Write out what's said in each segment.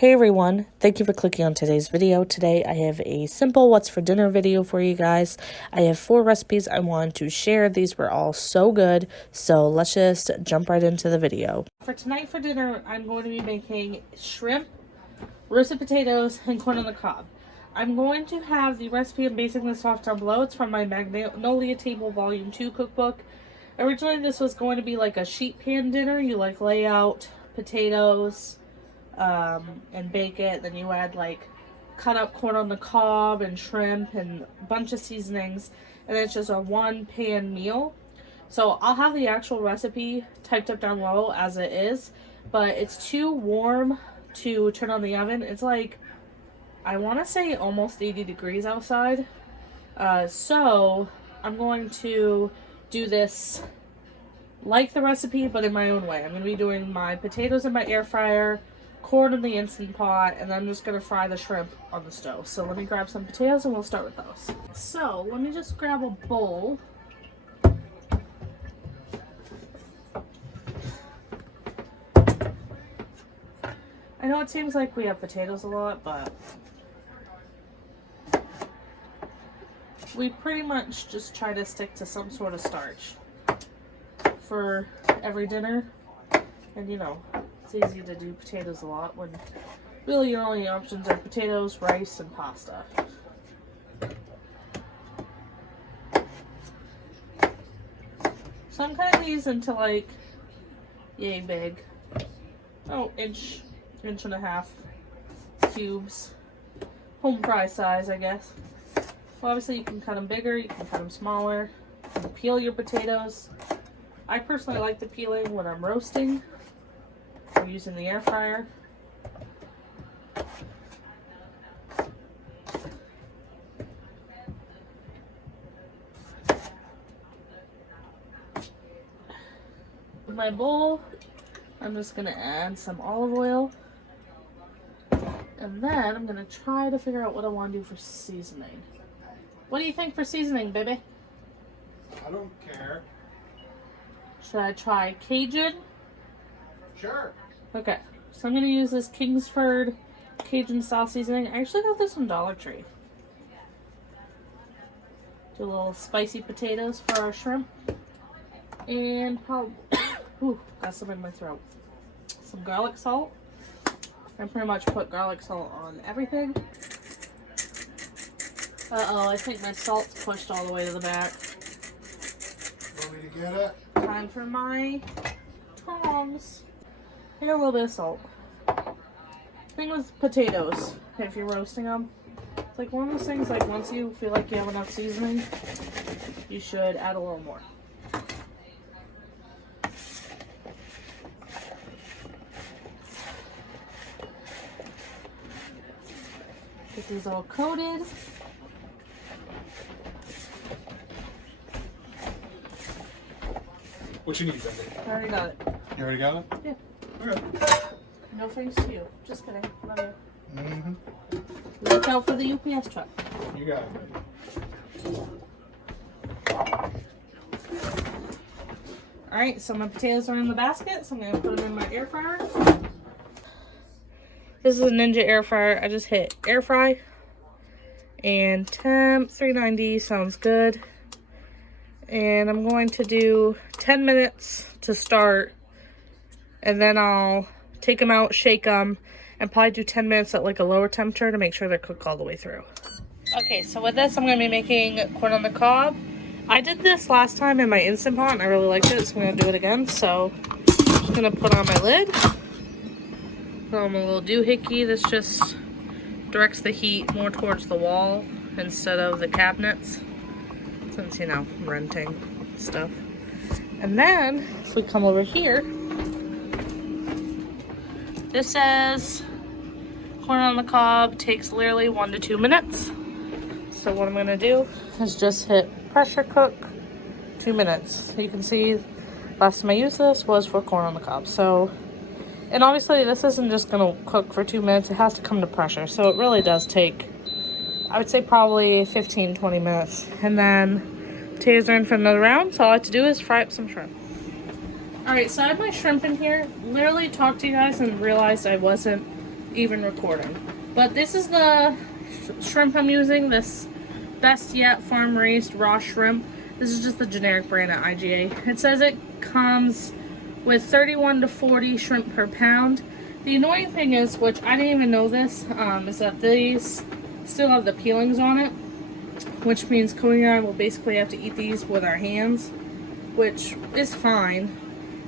Hey everyone, thank you for clicking on today's video. Today I have a simple what's for dinner video for you guys. I have 4 recipes I want to share. These were all so good, so let's just jump right into the video. For tonight for dinner, I'm going to be making shrimp, roasted potatoes, and corn on the cob. I'm going to have the recipe I'm basing this off down below. It's from my Magnolia Table Volume 2 cookbook. Originally this was going to be like a sheet pan dinner. You like lay out potatoes, and bake it. Then you add like cut up corn on the cob and shrimp and a bunch of seasonings, and it's just a 1-pan meal. So I'll have the actual recipe typed up down below as it is, but it's too warm to turn on the oven. It's like, I want to say almost 80 degrees outside. So I'm going to do this like the recipe, but in my own way. I'm going to be doing my potatoes in my air fryer, corn in the Instant Pot, and I'm just going to fry the shrimp on the stove. So let me grab some potatoes and we'll start with those. So let me just grab a bowl. I know it seems like we have potatoes a lot, but we pretty much just try to stick to some sort of starch for every dinner. And you know, it's easy to do potatoes a lot when really your only options are potatoes, rice, and pasta. So I'm cutting these into like yay big, inch and a half cubes, home fry size, I guess. Well, obviously you can cut them bigger, you can cut them smaller. You can peel your potatoes. I personally like the peeling when I'm roasting. I'm using the air fryer. In my bowl, I'm just going to add some olive oil. And then I'm going to try to figure out what I want to do for seasoning. What do you think for seasoning, baby? I don't care. Should I try Cajun? Sure. Okay, so I'm going to use this Kingsford Cajun style seasoning. I actually got this from Dollar Tree. Do a little spicy potatoes for our shrimp. And probably, ooh, got some in my throat. Some garlic salt. I pretty much put garlic salt on everything. Uh-oh, I think my salt's pushed all the way to the back. Want me to get it? Time for my tongs. I got a little bit of salt. Thing with potatoes, if you're roasting them, it's like one of those things, like once you feel like you have enough seasoning, you should add a little more. Get these all coated. What you need, Becky? I already got it. You already got it? Yeah. Okay. No thanks to you. Just kidding. Love you. Mm-hmm. Look out for the UPS truck. You got it. Alright, so my potatoes are in the basket, so I'm going to put them in my air fryer. This is a Ninja air fryer. I just hit air fry. And temp 390 sounds good. And I'm going to do 10 minutes to start. And then I'll take them out, shake them, and probably do 10 minutes at like a lower temperature to make sure they're cooked all the way through. Okay, so with this, I'm going to be making corn on the cob. I did this last time in my Instant Pot, and I really liked it, so I'm going to do it again. So I'm just going to put on my lid. Put on a little doohickey. This just directs the heat more towards the wall instead of the cabinets, since, you know, I'm renting stuff. And then, if we come over here, this says corn on the cob takes literally 1 to 2 minutes. So what I'm going to do is just hit pressure cook 2 minutes. So you can see last time I used this was for corn on the cob. So, and obviously this isn't just going to cook for 2 minutes. It has to come to pressure. So it really does take, I would say, probably 15-20 minutes. And then potatoes are in for another round. So all I have to do is fry up some shrimp. Alright, so I have my shrimp in here. Literally talked to you guys and realized I wasn't even recording. But this is the shrimp I'm using, this Best Yet farm raised raw shrimp. This is just the generic brand at IGA. It says it comes with 31 to 40 shrimp per pound. The annoying thing is, which I didn't even know this, is that these still have the peelings on it, which means Cody and I will basically have to eat these with our hands, which is fine,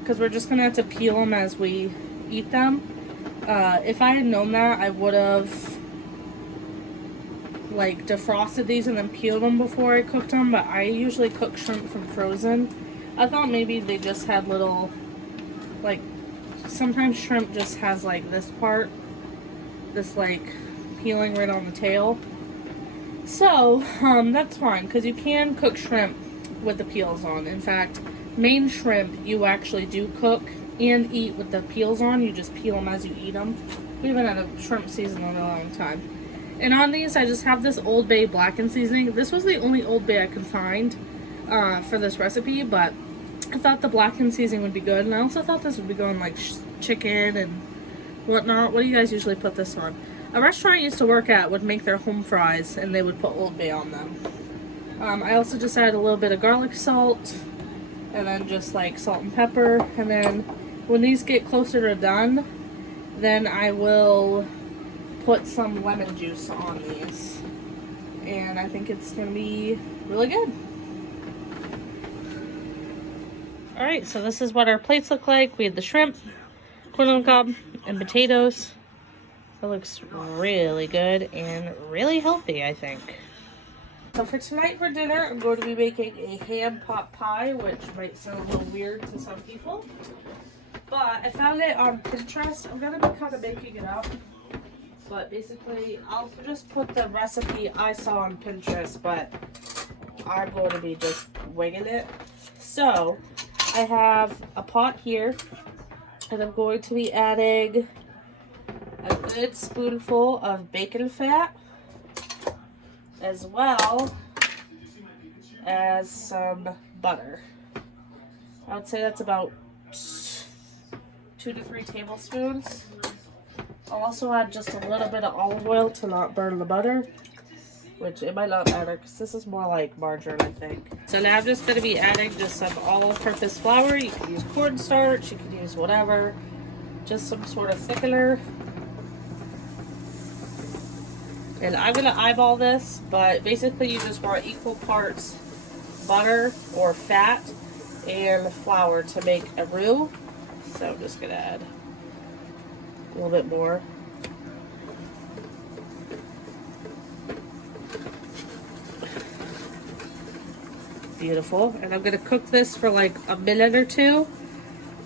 because we're just gonna have to peel them as we eat them. If I had known that, I would have like defrosted these and then peeled them before I cooked them, but I usually cook shrimp from frozen. I thought maybe they just had little, like, sometimes shrimp just has like this part, this like peeling right on the tail. So that's fine, because you can cook shrimp with the peels on. In fact, Maine shrimp you actually do cook and eat with the peels on. You just peel them as you eat them. We haven't had a shrimp season in a long time. And on these, I just have this Old Bay Blackened Seasoning. This was the only Old Bay I could find for this recipe, but I thought the Blackened Seasoning would be good. And I also thought this would be good on like chicken and whatnot. What do you guys usually put this on? A restaurant I used to work at would make their home fries, and they would put Old Bay on them. I also just added a little bit of garlic salt, and then just like salt and pepper. And then when these get closer to done, then I will put some lemon juice on these, and I think it's gonna be really good. Alright, so this is what our plates look like. We have the shrimp, corn on the cob, and potatoes. That looks really good and really healthy, I think. So for tonight for dinner, I'm going to be making a ham pot pie, which might sound a little weird to some people, but I found it on Pinterest. I'm gonna be kind of making it up. But basically, I'll just put the recipe I saw on Pinterest, but I'm going to be just winging it. So, I have a pot here, and I'm going to be adding a good spoonful of bacon fat, as well as some butter. I would say that's about 2 to 3 tablespoons. I'll also add just a little bit of olive oil to not burn the butter, which it might not matter because this is more like margarine, I think. So now I'm just going to be adding just some all-purpose flour. You can use cornstarch, you can use whatever, just some sort of thickener. And I'm going to eyeball this, but basically you just want equal parts butter or fat and flour to make a roux. So I'm just going to add a little bit more. Beautiful. And I'm going to cook this for like a minute or two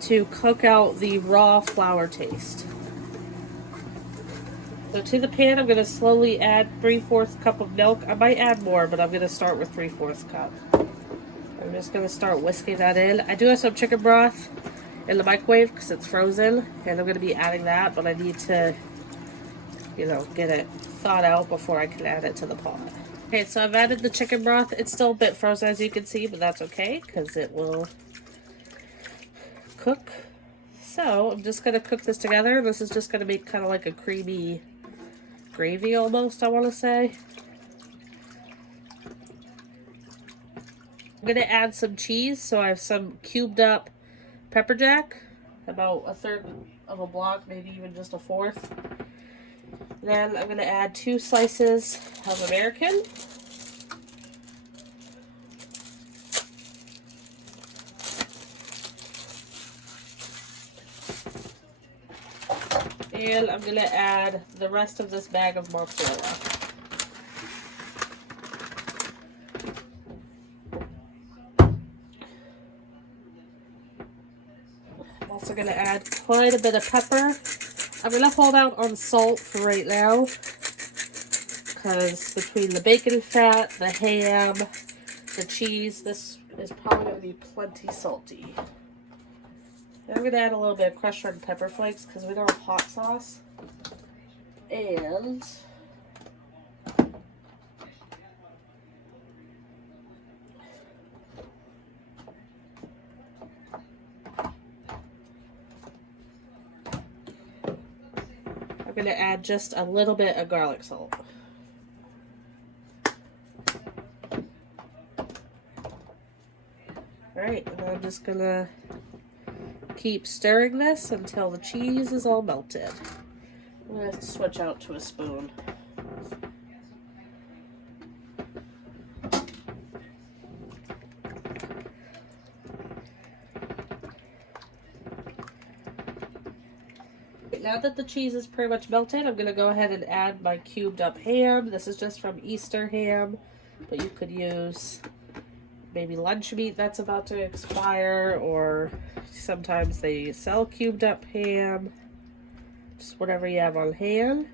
to cook out the raw flour taste. So to the pan, I'm going to slowly add 3/4 cup of milk. I might add more, but I'm going to start with 3/4 cup. I'm just going to start whisking that in. I do have some chicken broth in the microwave because it's frozen, and I'm going to be adding that, but I need to, you know, get it thawed out before I can add it to the pot. Okay, so I've added the chicken broth. It's still a bit frozen, as you can see, but that's okay because it will cook. So I'm just going to cook this together. This is just going to be kind of like a creamy gravy almost, I want to say. I'm going to add some cheese. So I have some cubed up pepper jack, about 1/3 of a block, maybe even just 1/4. Then I'm going to add 2 slices of American. And I'm going to add the rest of this bag of mozzarella. I'm also going to add quite a bit of pepper. I'm going to hold out on salt for right now, because between the bacon fat, the ham, the cheese, this is probably going to be plenty salty. And I'm going to add a little bit of crushed red pepper flakes because we don't have hot sauce. And I'm going to add just a little bit of garlic salt. Alright, and I'm just going to keep stirring this until the cheese is all melted. I'm going to switch out to a spoon. Now that the cheese is pretty much melted, I'm going to go ahead and add my cubed up ham. This is just from Easter ham, but you could use maybe lunch meat that's about to expire, or sometimes they sell cubed up ham. Just whatever you have on hand.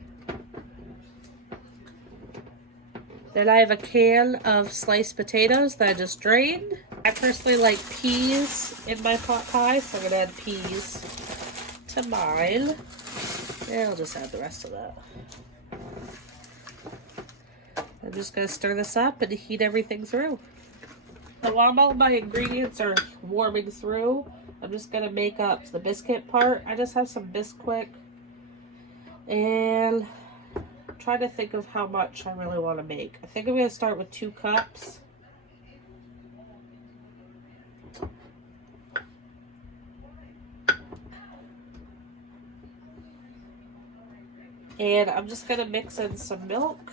Then I have a can of sliced potatoes that I just drained. I personally like peas in my pot pie, so I'm going to add peas to mine. And I'll just add the rest of that. I'm just going to stir this up and heat everything through. So while all my ingredients are warming through, I'm just going to make up the biscuit part. I just have some Bisquick. And I'm trying to think of how much I really want to make. I think I'm going to start with 2 cups. And I'm just going to mix in some milk.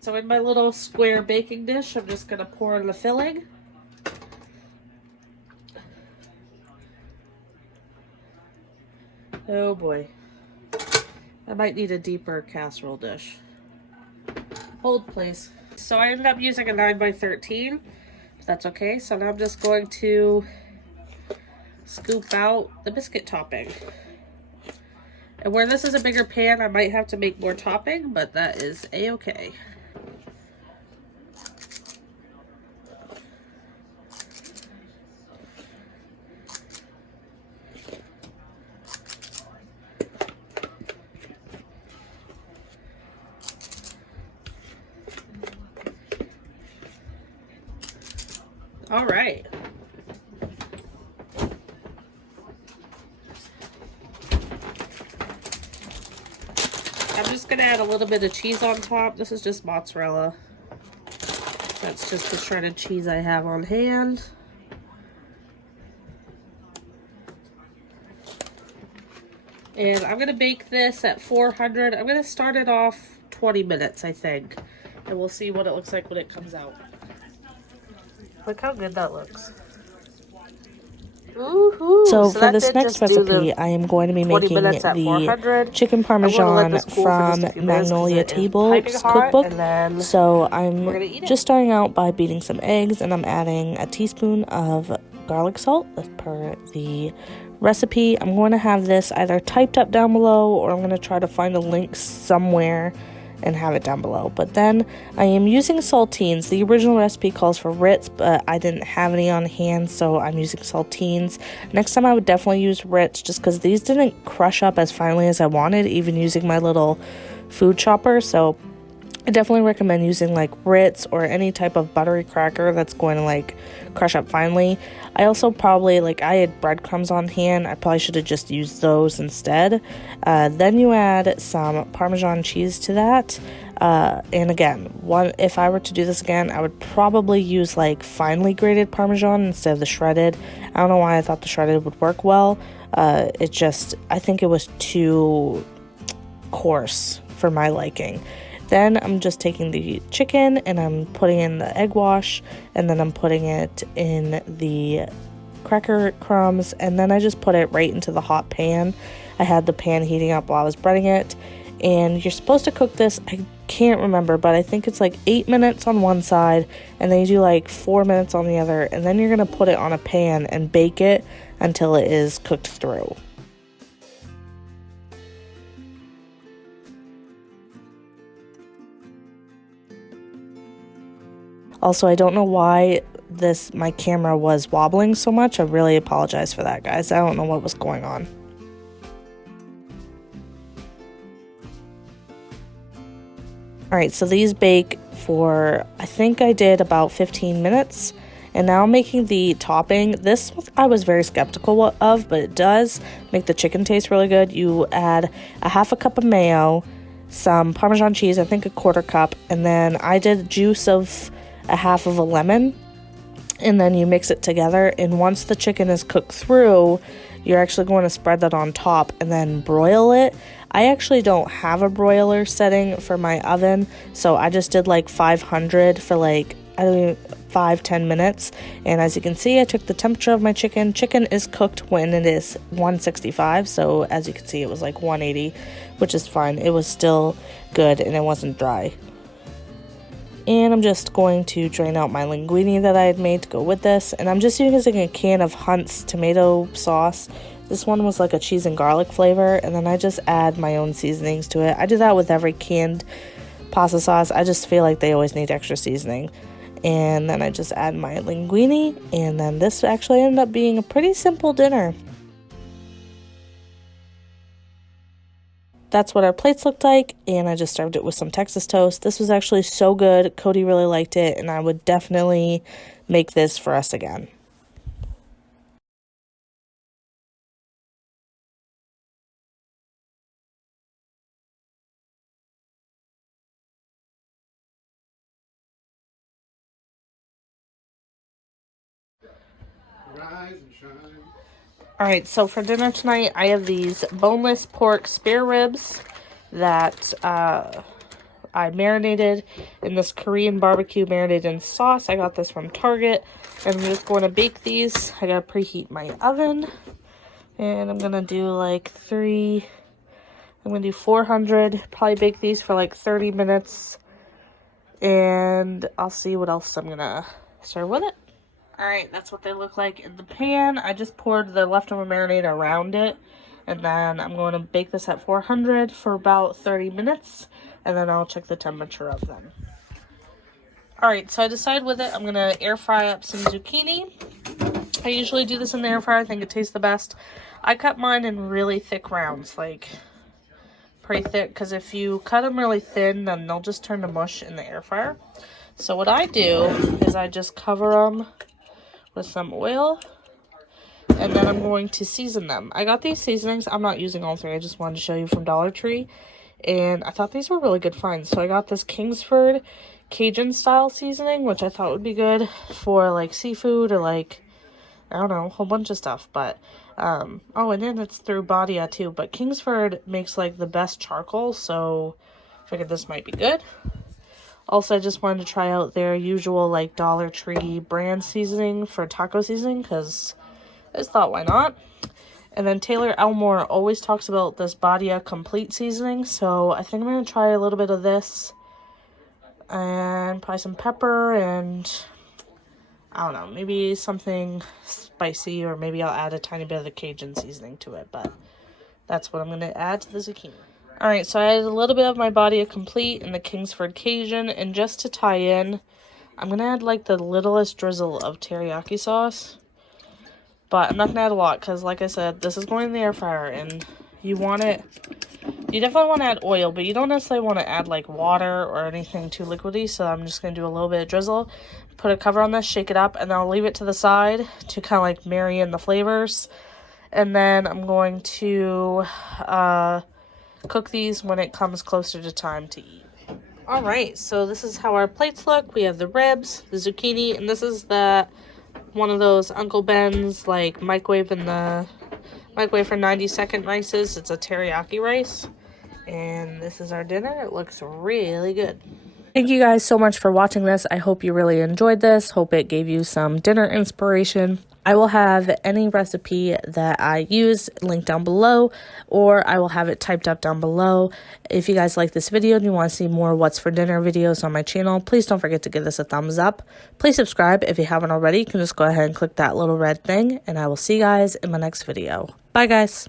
So in my little square baking dish, I'm just going to pour in the filling. Oh boy. I might need a deeper casserole dish. Hold, please. So I ended up using a 9x13. But that's okay. So now I'm just going to scoop out the biscuit topping. And where this is a bigger pan, I might have to make more topping, but that is a-okay. All right. I'm just going to add a little bit of cheese on top. This is just mozzarella. That's just the shredded cheese I have on hand. And I'm going to bake this at 400. I'm going to start it off 20 minutes, I think. And we'll see what it looks like when it comes out. Look how good that looks. So for this next recipe, I am going to be making the chicken parmesan from Magnolia Tables cookbook. So I'm just starting out by beating some eggs, and I'm adding a teaspoon of garlic salt as per the recipe. I'm going to have this either typed up down below, or I'm going to try to find a link somewhere and have it down below. But then I am using saltines. The original recipe calls for Ritz, but I didn't have any on hand, so I'm using saltines. Next time I would definitely use Ritz, just because these didn't crush up as finely as I wanted, even using my little food chopper. So I definitely recommend using like Ritz or any type of buttery cracker that's going to like crush up finely. I also probably, like, I had breadcrumbs on hand. I probably should have just used those instead. Then you add some Parmesan cheese to that. And again, if I were to do this again, I would probably use like finely grated Parmesan instead of the shredded. I don't know why I thought the shredded would work well. I think it was too coarse for my liking. Then I'm just taking the chicken and I'm putting in the egg wash, and then I'm putting it in the cracker crumbs, and then I just put it right into the hot pan. I had the pan heating up while I was breading it, and you're supposed to cook this, I can't remember, but I think it's like 8 minutes on one side, and then you do like 4 minutes on the other, and then you're going to put it on a pan and bake it until it is cooked through. Also, I don't know why my camera was wobbling so much. I really apologize for that, guys. I don't know what was going on. Alright, so these bake for, I think I did about 15 minutes. And now I'm making the topping. This I was very skeptical of, but it does make the chicken taste really good. You add a half a cup of mayo, some Parmesan cheese, I think a 1/4 cup, and then I did juice of a half of a lemon, and then you mix it together. And once the chicken is cooked through, you're actually going to spread that on top and then broil it. I actually don't have a broiler setting for my oven, so I just did like 500 for like, I don't even, 5-10 minutes. And as you can see, I took the temperature of my chicken. Chicken is cooked when it is 165, so as you can see, it was like 180, which is fine. It was still good and it wasn't dry. And I'm just going to drain out my linguine that I had made to go with this. And I'm just using a can of Hunt's tomato sauce. This one was like a cheese and garlic flavor, and then I just add my own seasonings to it. I do that with every canned pasta sauce. I just feel like they always need extra seasoning. And then I just add my linguine, and then this actually ended up being a pretty simple dinner. That's what our plates looked like, and I just served it with some Texas toast. This was actually so good. Cody really liked it, and I would definitely make this for us again. Rise and shine. Alright, so for dinner tonight, I have these boneless pork spare ribs that I marinated in this Korean barbecue marinated sauce. I got this from Target. And I'm just going to bake these. I gotta preheat my oven. And I'm gonna do like 400. Probably bake these for like 30 minutes. And I'll see what else I'm gonna serve with it. Alright, that's what they look like in the pan. I just poured the leftover marinade around it. And then I'm going to bake this at 400 for about 30 minutes. And then I'll check the temperature of them. Alright, so I decided with it, I'm going to air fry up some zucchini. I usually do this in the air fryer. I think it tastes the best. I cut mine in really thick rounds, like pretty thick. Because if you cut them really thin, then they'll just turn to mush in the air fryer. So what I do is I just cover them with some oil, and then I'm going to season them. I got these seasonings. I'm not using all three. I just wanted to show you from Dollar Tree, and I thought these were really good finds. So I got this Kingsford Cajun style seasoning, which I thought would be good for like seafood or like, I don't know, a whole bunch of stuff. But oh, and then it's through Badia too. But Kingsford makes like the best charcoal, so I figured this might be good. Also, I just wanted to try out their usual, like, Dollar Tree brand seasoning for taco seasoning, because I just thought, why not? And then Taylor Elmore always talks about this Badia Complete seasoning, so I think I'm going to try a little bit of this, and probably some pepper, and, I don't know, maybe something spicy, or maybe I'll add a tiny bit of the Cajun seasoning to it, but that's what I'm going to add to the zucchini. Alright, so I added a little bit of my Badia Complete and the Kingsford Cajun, and just to tie in, I'm going to add like the littlest drizzle of teriyaki sauce. But I'm not going to add a lot, because like I said, this is going in the air fryer, and you definitely want to add oil, but you don't necessarily want to add like water or anything too liquidy, so I'm just going to do a little bit of drizzle, put a cover on this, shake it up, and then I'll leave it to the side to kind of like marry in the flavors. And then I'm going to cook these when it comes closer to time to eat. Alright, so this is how our plates look. We have the ribs, the zucchini, and this is one of those Uncle Ben's like microwave for 90-second rices. It's a teriyaki rice. And this is our dinner. It looks really good. Thank you guys so much for watching this. I hope you really enjoyed this. Hope it gave you some dinner inspiration. I will have any recipe that I use linked down below, or I will have it typed up down below. If you guys like this video and you want to see more What's for Dinner videos on my channel, please don't forget to give this a thumbs up. Please subscribe if you haven't already. You can just go ahead and click that little red thing, and I will see you guys in my next video. Bye, guys.